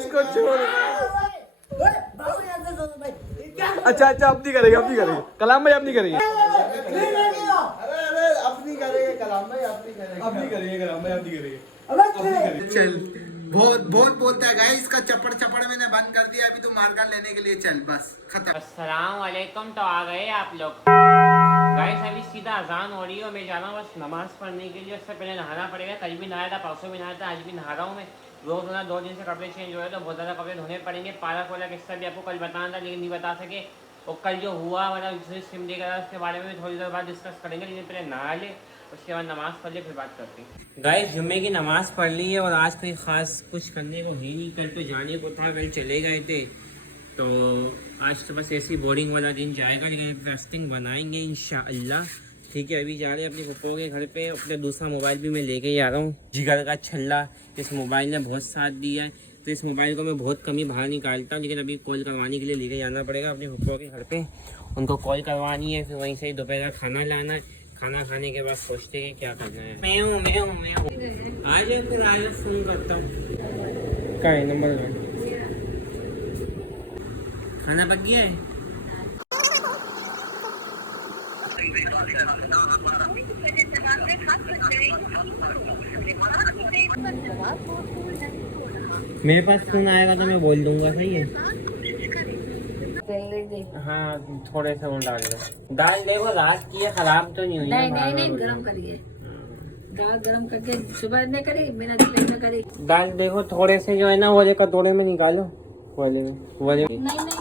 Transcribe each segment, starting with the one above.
इसको छोड़। अच्छा अपनी करेंगे कलाम भाई, अपनी करेंगे। चल बहुत बोलता है गाइस, इसका चपड़ मैंने बंद कर दिया, अभी तो मार्कर लेने के लिए चल, बस खत्म। अस्सलाम वालेकुम। तो आ गए आप लोग गाइस, अभी सीधा अजान हो रही है और मैं जा रहा हूँ बस नमाज पढ़ने के लिए। उससे पहले नहाना पड़ेगा। कल भी नहाया था, परसों भी नहाया था, आज भी नहा रहा हूँ मैं। रोज होना 2 दिन से कपड़े चेंज हो रहे, तो बहुत ज़्यादा कपड़े धोने पड़ेंगे। पालक वाला किस्सा भी आपको कल बताना था लेकिन नहीं बता सके। और कल जो हुआ मतलब सिम देगा उसके बारे में भी थोड़ी देर बाद डिस्कस करेंगे, लेकिन पहले नहा ले, उसके बाद नमाज़ पढ़ ले, फिर बात करते हैं। गाइस जुम्मे की नमाज़ पढ़ ली है और आज कोई ख़ास कुछ करने को ही नहीं। कल तो जाने को था, कल चले गए थे, तो आज तो बस ऐसी बोरिंग वाला दिन जाएगा, लेकिन इंटरेस्टिंग बनाएंगे इंशाअल्लाह। ठीक है, अभी जा रहे हैं अपने पप्पो के घर पे। अपना दूसरा मोबाइल भी मैं लेके ही आ रहा हूँ, जिगर का छल्ला। इस मोबाइल ने बहुत साथ दिया है, तो इस मोबाइल को मैं बहुत कम ही बाहर निकालता हूँ, लेकिन अभी कॉल करवाने के लिए लेके जाना पड़ेगा अपने पप्पो के घर पे। उनको कॉल करवानी है, फिर वहीं से दोपहर का खाना लाना है। खाना खाने के बाद सोचते हैं क्या करना है। मैं हूँ आज फिर आज फ़ोन करता हूँ। क्या है नंबर 1? खाना पक गया है? मेरे पास फोन आएगा तो मैं बोल दूंगा, सही है? हाँ थोड़े से वो डाल दो। दाल देखो रात की है, खराब तो नहीं हुई? नहीं गरम करिए, दाल गरम करके सुबह में करी, मेरा दोपहर में करी। दाल देखो थोड़े से जो है ना वो कटोरे में निकालो, वाले नहीं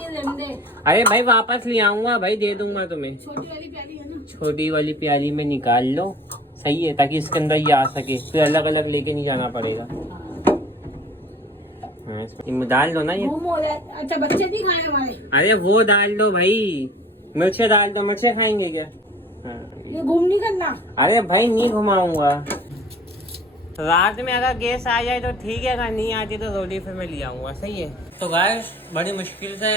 ये रहने दे। अरे भाई वापस ले आऊंगा भाई, दे दूंगा तुम्हें। छोटी वाली प्याली है ना, छोटी वाली प्याली में निकाल लो, सही है, ताकि इसके अंदर ये आ सके, फिर अलग अलग लेके नहीं जाना पड़ेगा। हाँ इसमें डाल दो ना ये। अच्छा बच्चे नहीं खाए हमारे? अरे वो डाल दो भाई, मिर्चे डाल दो। मिर्चे खाएंगे क्या? हाँ। ये घूम नहीं करना। अरे भाई नहीं घुमाऊंगा। रात में अगर गैस आ जाए तो ठीक है, अगर नहीं आती तो रोटी फिर मैं ले आऊंगा, सही है? तो गाइस बड़ी मुश्किल से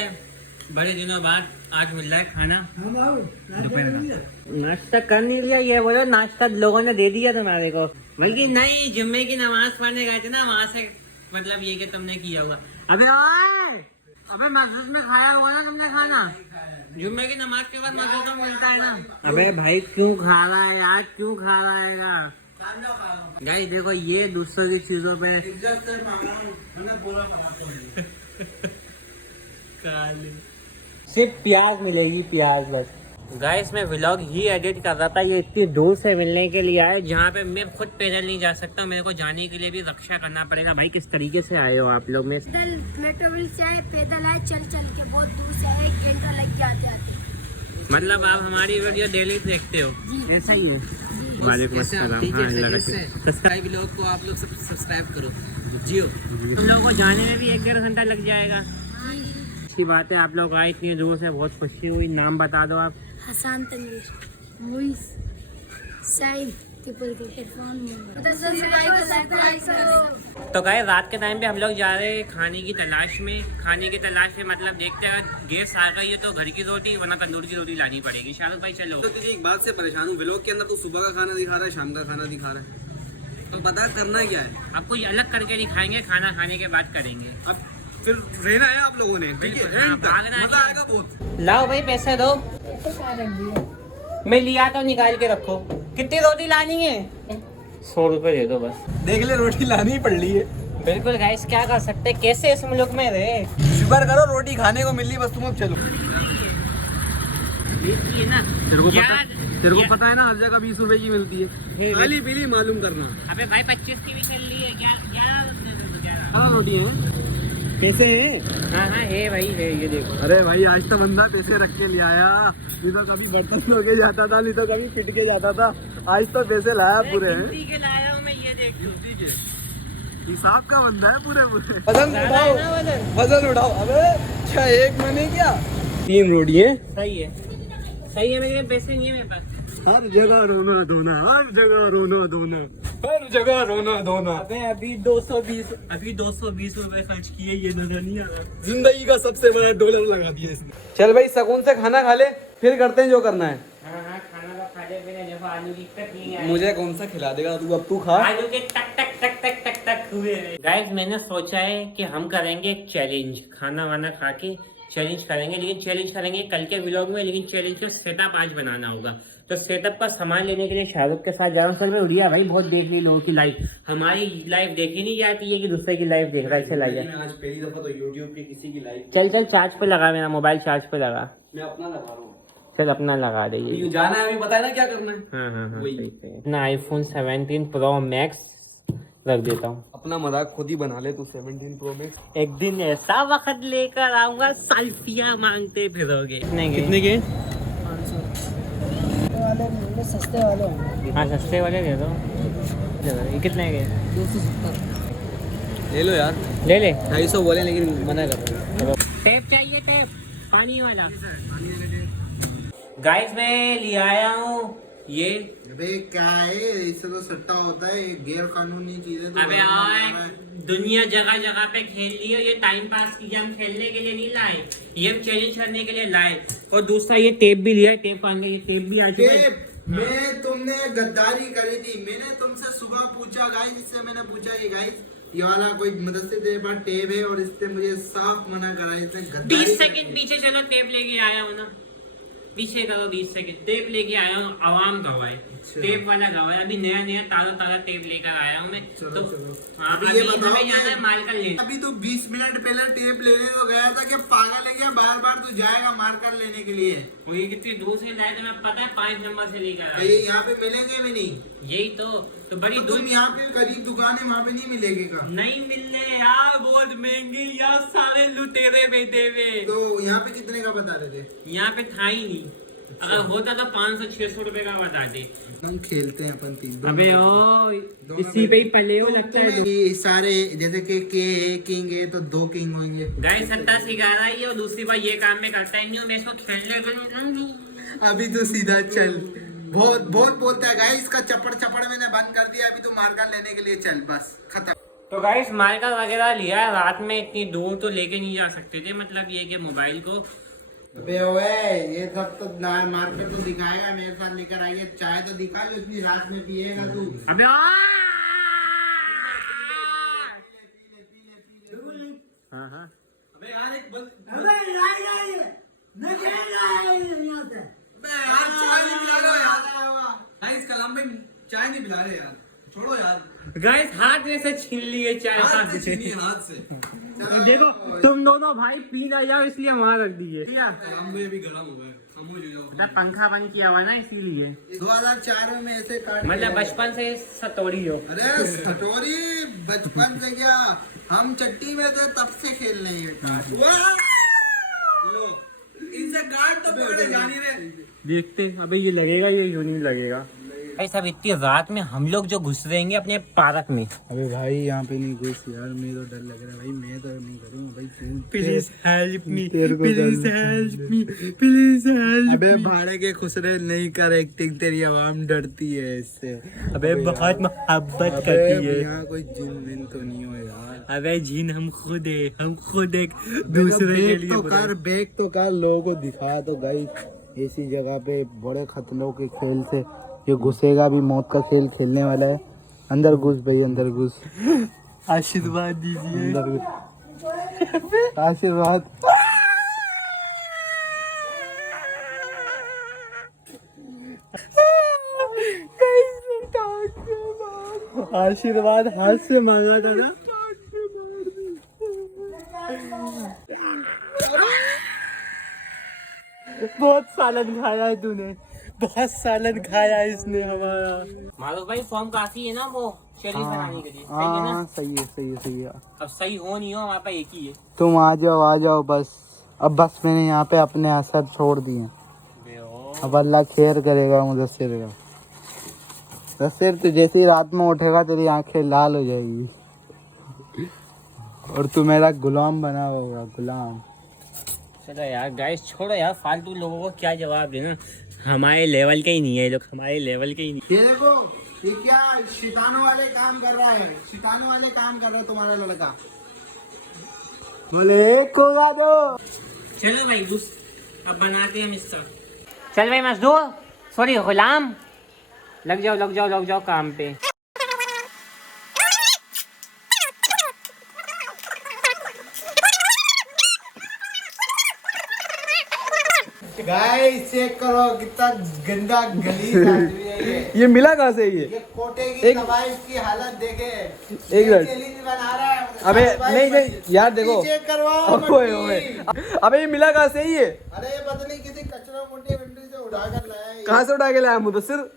बड़े दिनों बाद आज मिल रहा है खाना दोपहर का। नाश्ता कर नहीं लिया, ये बोलो नाश्ता लोगों ने दे दिया तुम्हारे को। बल्कि नहीं, जुम्मे की नमाज पढ़ने गए थे ना, वहाँ से मतलब ये कि तुमने किया होगा। अबे मस्जिद में खाया होगा ना तुमने खाना, जुम्मे की नमाज के बाद मस्जिद में मिलता है ना। अबे भाई क्यों खा रहा है यार, क्यों खा रहा है? गाइस देखो ये दूसरों की चीजों पे सिर्फ प्याज मिलेगी, प्याज बस। गाइस मैं व्लॉग ही एडिट कर रहा था, ये इतनी दूर से मिलने के लिए आए जहाँ पे मैं खुद पैदल नहीं जा सकता, मेरे को जाने के लिए भी रक्षा करना पड़ेगा। भाई किस तरीके से आए हो आप लोग? में मेट्रो से आए, पैदल आए, चल के बहुत दूर से आए, 1 घंटा लग के आते। मतलब आप हमारी वीडियो डेली देखते हो? ऐसा ही है। सब्सक्राइब लोग को आप लोग सब सब्सक्राइब करो जियो। हम लोगों को जाने में भी 1-1.5 घंटा लग जाएगा। अच्छी बात है, आप लोग आए इतनी दूर से, बहुत खुशी हुई। नाम बता दो आप। हसन तनवीर, मुइस, साइम, तो गाइस रात के टाइम पे हम लोग जा रहे हैं खाने की तलाश में। खाने की तलाश में मतलब देखते हैं अगर गैस आ गई है तो घर की रोटी, वरना तंदूर की रोटी लानी पड़ेगी। शाहरुख भाई चलो। तो तुझे एक बात से परेशान हूँ, व्लॉग के अंदर तू सुबह का खाना दिखा रहा है, शाम का खाना दिखा रहा है, तो बता करना क्या है? आपको ये अलग करके दिखाएंगे, खाना खाने के बाद करेंगे। अब फिर रहना है आप लोगों ने, ठीक है? मजा आएगा बहुत। लाओ भाई पैसे दो, मैं लिया तो निकाल के रखो। कितनी रोटी लानी है? 100 रुपए दे दो बस। देख ले रोटी लानी ही पड़ रही है। बिल्कुल गाइस, क्या कर सकते, कैसे इस मुल्क में रहे। शुक्र करो रोटी खाने को मिल रही, बस तुम अब चलो। ये ना तेरे को पता है ना, हर जगह 20 रुपए की मिलती है, खाली पीली मालूम करना। अबे भाई 25 की भी चल रही है, 11 हाँ रोटी है, कैसे है? हाँ है भाई, है ये देखो। अरे भाई आज तो बंदा पैसे रख के ले आया, नहीं तो कभी बर्तन धो के जाता था, नहीं तो कभी पिट के जाता था, आज तो पैसे लाया पूरे हैं। गिनती के लाया हूँ मैं, ये देख लो। हिसाब का बंदा है पूरे पूरे। वजन उठाओ। अबे क्या एक महीने क्या 3 रोटी है? सही है, सही है। मेरे पैसे नहीं है मेरे पास। हर जगह रोना धोना, हर जगह रोना धोना, हर जगह रोना धोना। अभी 220 रुपए खर्च किए, ये नजर नहीं आ रहा। जिंदगी का सबसे बड़ा डॉलर लगा दिया इसने। चल भाई सुकून से खाना खा ले, फिर करते हैं जो करना है। हाँ खाना तो खा ले, देखो आलू की दिक्कत नहीं है। मुझे कौन सा खिला देगा तू? अब तू खा। आलू के टक टक टक टक टक तक हुए। गाइस मैंने सोचा है कि हम करेंगे एक चैलेंज, खाना वाना खा के चैलेंज करेंगे, लेकिन चैलेंज करेंगे कल के व्लॉग में, लेकिन चैलेंज का सेटअप आज बनाना होगा। तो सेटअप का सामान लेने के लिए शाहरुख के साथ जा रहा हूँ। सर मैं उड़िया भाई बहुत देख ली लोगों की लाइफ, हमारी लाइफ देखी नहीं जाती है कि दूसरे की लाइफ देख रहा है, ऐसे लगे। आज पहली दफा तो यूट्यूब पे किसी की लाइव। चल चल चार्ज पे लगा, मेरा मोबाइल चार्ज पे लगा। मैं अपना लगा रहा हूँ। चल अपना लगा दे। ये जाना है, अभी पता है ना क्या करना है। हाँ वही। सही से। अपना iPhone 17 Pro Max रख देता हूँ। अपना मजाक खुद ही बना ले तू 17 Pro में। एक दिन ऐसा वक्त लेकर आऊंगा सेल्फियां मांगते फिरोगे। कितने के? सस्ते वाले होंगे। हाँ सस्ते वाले दे दो। ये कितने के? 270। ले लो यार, ले ले। 250 बोले लेकिन मना कर रहा हूँ। टेप चाहिए, टेप पानी वाला। गाइस मैं ले आया हूँ ये। अबे क्या है, इससे तो सट्टा होता है, गैर कानूनी चीजें तो अबे यार दुनिया जगह जगह पे खेल ली है, ये टाइम पास की हम खेलने के लिए नहीं लाए, ये हम चैलेंज करने के लिए लाए। और दूसरा ये टेप भी लिया, टेप आने ये टेप भी आ चुका है। मैं तुमने गद्दारी करी थी, मैंने तुमसे सुबह पूछा गाइस, इससे मैंने पूछा कि गाइस ये वाला कोई मदद से तेरे पास टेप है, और इससे मुझे साफ मना करा, इसने गद्दारी 20 सेकंड पीछे चलो, टेप लेके आया हूँ ना, पीछे करो 20 सेकंड। टेप लेके आया हूँ, आवाम गवाए, टेप वाला गवाए। अभी नया नया ताजा टेप लेकर आया हूँ मैं। चलो, तो चलो। हाँ, अभी अभी ये बताओ हमें जाना है माल कर लेने। अभी तो 20 मिनट पहले टेप लेने को गया था कि पागल है क्या, बार बार तू जाएगा मार्कर लेने के लिए? और ये कितनी दूर से लाए थे, मैं पता है 5 नंबर से लेकर तो आया। ये यहाँ पे मिलेंगे भी नहीं। यही तो बड़ी तो दूर तुम यहाँ पे करीब दुकान है, वहाँ पे नहीं मिलेगी का? नहीं मिलने यार, बहुत महंगे यार, सारे लुटेरे बैठे हुए। तो यहाँ पे कितने का बता रहे थे? यहाँ पे था ही नहीं, अगर होता तो 500-600 रुपए का बता दे। हम खेलते हैं अपन तीन। अबे ओ इसी पे ही पले हो लगता है। ये सारे जैसे कि के किंग है तो 2 किंग होंगे। गाइस सट्टा सिखा रहा है, और दूसरी बार ये काम में करता ही नहीं हूँ मैं, इसको खेलने के लिए। अभी तो सीधा चल, बहुत बहुत बोलता है गाइस, इसका चपड़ चपड़ मैंने बंद कर दिया, अभी तो मार्कर लेने के लिए चल, बस खत्म। तो गाइस मार्कर वगैरह लिया, रात में इतनी दूर तो लेके नहीं जा सकते थे, मतलब ये कि मोबाइल को। अबे ओए, ये सब तो मार्केट तो दिखाएगा, मेरे साथ लेकर आइए, चाय तो दिखा जो इतनी रात में पिएगा तू। अबे हाँ अबे यार एक गाइस कल हम भाई चाय नहीं पिला रहे यार, छोड़ो यार। गाइस हाथ में से छीन लिए चाय, हाथ से छीनी, हाथ से। देखो तुम दोनों भाई पी ना जाओ इसलिए वहां रख दिए। हम भी अभी गरम हो गए, हम हो जाओ। पंखा बंद किया हुआ ना इसीलिए, 2004 में ऐसे काट मतलब बचपन से सतोड़ी हो। अरे सटोरी बचपन से क्या, हम चट्टी में थे तब से खेल रहे हैं। लो इनसे गार्ड तो पकड़े जानी रे। देखते अबे ये लगेगा, ये यूं नहीं लगेगा। भाई सब इतनी रात में हम लोग जो घुस रहेंगे अपने पार्क में। अबे भाई यहाँ पे नहीं घुस यार, मेरे तो डर लग रहा है भाई, मैं तो नहीं करूँगा भाई। Please help me, please help me, please help. अबे भाड़े के खुसरे नहीं कर एक्टिंग, तेरी आवाम डरती है इससे। अबे बहुत मोहब्बत करती है। यहाँ कोई जिन विन तो नहीं हो यार। अबे जीन हम खुद है, हम खुद एक दूसरे के लिए तो कर, बैक तो कर, लोगों को दिखाया तो गाइस ऐसी जगह पे बड़े खतरों के खेल से ये घुसेगा भी, मौत का खेल खेलने वाला है। अंदर घुस भाई, अंदर घुस, आशीर्वाद दीजिए। अंदर घुस, आशीर्वाद। आशीर्वाद हाथ से मांगा था ना। बहुत सालन खाया है तूने, बहुत सालन खाया है इसने हमारा। मारो भाई फॉर्म काफी है ना वो चैलेंज बनाने के लिए, सही है ना? सही है, सही है, सही है। अब सही हो नहीं हो हमारे पास एक ही है। तुम आ जाओ बस। अब बस मैंने यहाँ पे अपने असर छोड़ दिए, अब अल्लाह खैर करेगा मुदस्सिर का। मुदस्सिर तो जैसे ही रात में उठेगा तेरी आंखें लाल हो जाएगी और तू मेरा गुलाम बना होगा, गुलाम। चलो यार गाइस छोड़ो यार, फालतू लोगों को क्या जवाब देना, हमारे लेवल के ही नहीं है ये लोग, हमारे लेवल के ही नहीं। ये देखो, ये क्या शैतानों वाले काम कर रहा है, शैतानों वाले काम कर रहा है तुम्हारा लड़का। बोले को गा दो। चलो भाई घुस, अब बनाते हैं मिस्टर। चल भाई मजदूर, सॉरी गुलाम, लग जाओ काम पे। गाइस चेक करो कितना गंदा गलीज आदमी है ये मिला कहाँ से ये कोटे की एक- दवाई की हालत देखे एक मिनट। चैलेंज बना रहा है अबे नहीं नहीं यार देखो चेक करवाओ ओए ओए मट्टी। अबे ये मिला कहाँ से ये अरे ये पता नहीं किसी कचरा मुंडी वंडी से उठा कर लाया है ये। कहाँ से उठा के लाया मुदस्सिर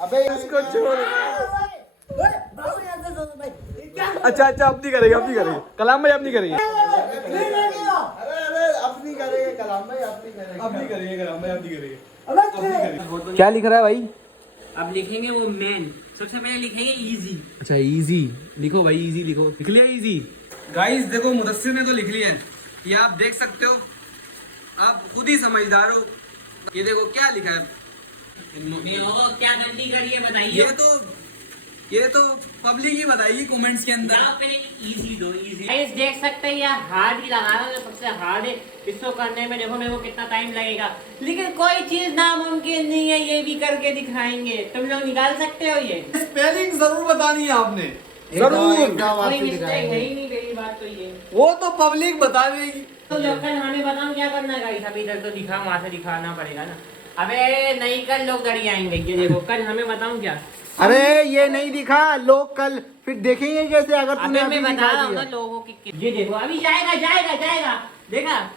अबे इसको छोड़ अच्छा अच्छा अब नहीं करेंगे अब नहीं करेंगे कलाम भाई अब नहीं करेंगे अरे अरे अब नहीं करेंगे कलाम भाई अब नहीं करेंगे अब नहीं करेंगे कलाम भाई अब नहीं करेंगे क्या लिख रहा है भाई अब लिखेंगे वो मैन सबसे पहले लिखेंगे इजी अच्छा इजी लिखो भाई इजी लिखो लिख लिया इजी गाइस देखो मुदस्सिर ने तो लिख लिया है ये आप देख सकते हो आप खुद ही समझदार हो ये देखो क्या लिखा है क्या गलती करी है बताइए ये तो पब्लिक ही बताएगी कमेंट्स के अंदर इजी दो इजी गाइस देख सकते हैं यार हार्ड ही लगा रहा हूं जो सबसे हार्ड है इसको करने में देखो मेरे को कितना टाइम लगेगा लेकिन कोई चीज नामुमकिन नहीं है ये भी करके दिखाएंगे तुम लोग निकाल सकते हो ये स्पेलिंग जरूर बतानी है आपने कोई मिस्टेक है ही नहीं मेरी बात तो ये वो तो पब्लिक बता देगी तो लोग कल हमें बताओ क्या करना है गाइस अभी इधर तो दिखा वहां से दिखाना पड़ेगा ना अबे नहीं कल लोग गाड़ी आएंगे ये देखो कल हमें बताऊं क्या अरे ये नहीं दिखा लोग कल फिर देखेंगे कैसे अगर तूने अबे मैं अभी बता दिखा रहा हूँ दिया ना लोगों की ये देखो अभी जाएगा जाएगा जाएगा देखा